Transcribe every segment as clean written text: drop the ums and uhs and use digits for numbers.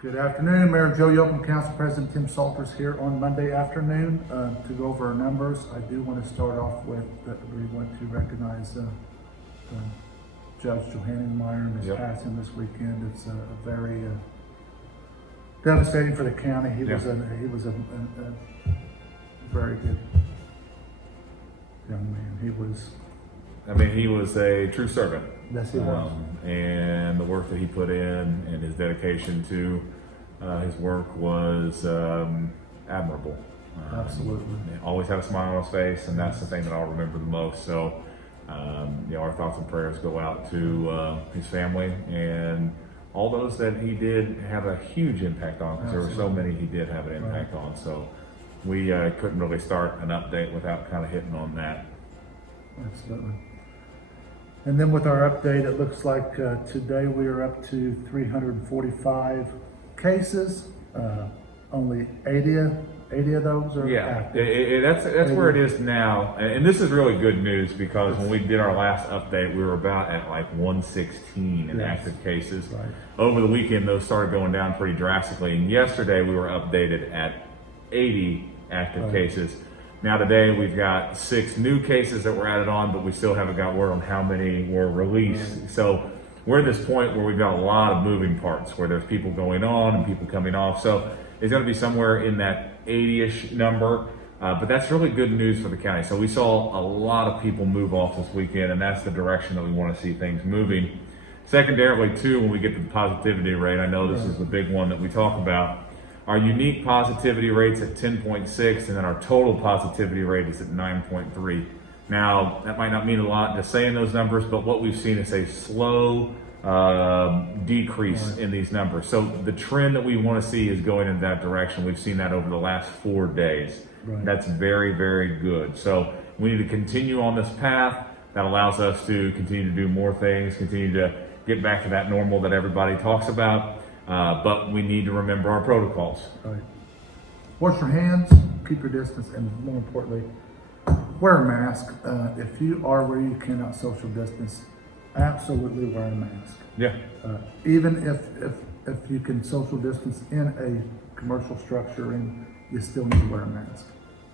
Good afternoon, Mayor Joe Yocum, Council President Tim Salters here on Monday afternoon to go over our numbers. I do want to start off with that we want to recognize Judge Johanna Meyer and his passing this weekend. It's very devastating for the county. He was a very good young man. He was a true servant. Yes, he was. And the work that he put in and his dedication to his work was admirable. Absolutely. Always had a smile on his face, and that's the thing that I'll remember the most. So, our thoughts and prayers go out to his family and all those that he did have a huge impact on, because there were so many he did have an impact on. So, we couldn't really start an update without kind of hitting on that. Absolutely. And then with our update, it looks like today we are up to 345 cases. Only 80 of those are active. That's where it is now. And this is really good news, because when we did our last update, we were about at like 116 in active cases. Right. Over the weekend, those started going down pretty drastically. And yesterday, we were updated at 80 active cases. Now today we've got 6 new cases that were added on, but we still haven't got word on how many were released. So we're at this point where we've got a lot of moving parts, where there's people going on and people coming off. So it's going to be somewhere in that 80-ish number, but that's really good news for the county. So we saw a lot of people move off this weekend, and that's the direction that we want to see things moving. Secondarily, too, when we get to the positivity rate, I know this is the big one that we talk about. Our unique positivity rate's at 10.6, and then our total positivity rate is at 9.3. Now, that might not mean a lot to say in those numbers, but what we've seen is a slow decrease in these numbers. So the trend that we want to see is going in that direction. We've seen that over the last 4 days. That's very, very good. So we need to continue on this path. That allows us to continue to do more things, continue to get back to that normal that everybody talks about. But we need to remember our protocols. Right. Wash your hands, keep your distance, and more importantly, wear a mask. If you are where you cannot social distance, absolutely wear a mask. Yeah. Even if you can social distance in a commercial structure, and you still need to wear a mask.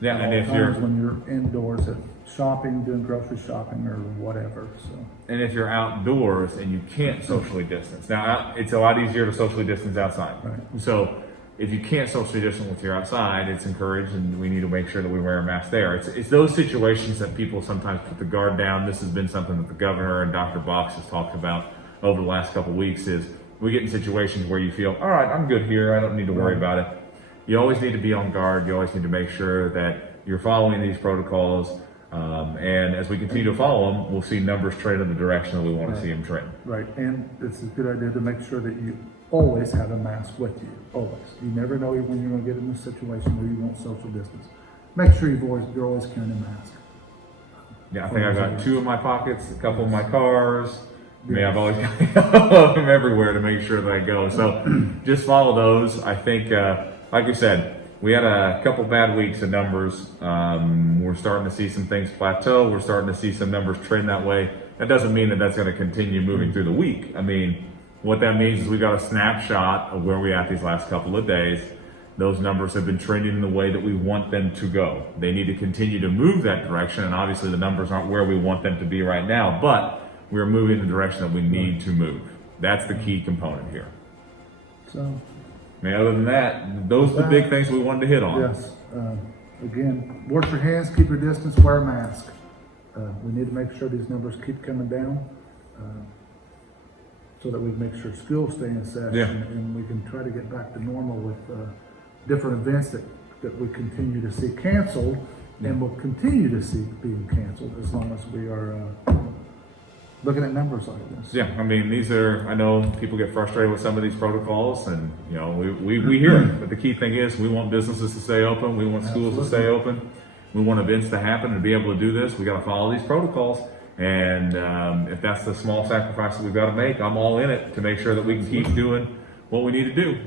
Yeah, and if you're when you're indoors at shopping, doing grocery shopping or whatever. So. And if you're outdoors and you can't socially distance, now it's a lot easier to socially distance outside. Right. So if you can't socially distance with you're outside, it's encouraged, and we need to make sure that we wear a mask there. It's those situations that people sometimes put the guard down. This has been something that the governor and Dr. Box has talked about over the last couple of weeks. Is we get in situations where you feel, all right, I'm good here, I don't need to worry about it. You always need to be on guard. You always need to make sure that you're following these protocols. And as we continue to follow them, we'll see numbers trend in the direction that we want to see them trend. Right, and it's a good idea to make sure that you always have a mask with you, always. You never know when you're going to get in a situation where you won't social distance. Make sure you're always carrying a mask. Yeah, I think I've got 2 in my pockets, a couple in my cars. I mean, I've always got them everywhere to make sure that I go. So just follow those. I think, like we said, we had a couple bad weeks of numbers. We're starting to see some things plateau. We're starting to see some numbers trend that way. That doesn't mean that that's going to continue moving through the week. I mean, what that means is we got a snapshot of where we're at these last couple of days. Those numbers have been trending in the way that we want them to go. They need to continue to move that direction, and obviously the numbers aren't where we want them to be right now, but we're moving in the direction that we need to move. That's the key component here. So. I mean, other than that, those are the big things we wanted to hit on. Yes. Again, wash your hands, keep your distance, wear a mask. We need to make sure these numbers keep coming down so that we make sure schools stay in session and we can try to get back to normal with different events that we continue to see canceled and will continue to see being canceled as long as we are looking at numbers like this. Yeah, I mean, I know people get frustrated with some of these protocols, and we hear it, but the key thing is we want businesses to stay open, we want schools to stay open, we want events to happen, and to be able to do this, we got to follow these protocols. And if that's the small sacrifice that we've got to make, I'm all in it to make sure that we can keep doing what we need to do.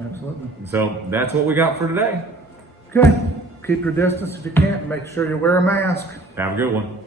Absolutely. So that's what we got for today. Okay, keep your distance if you can't, make sure you wear a mask. Have a good one.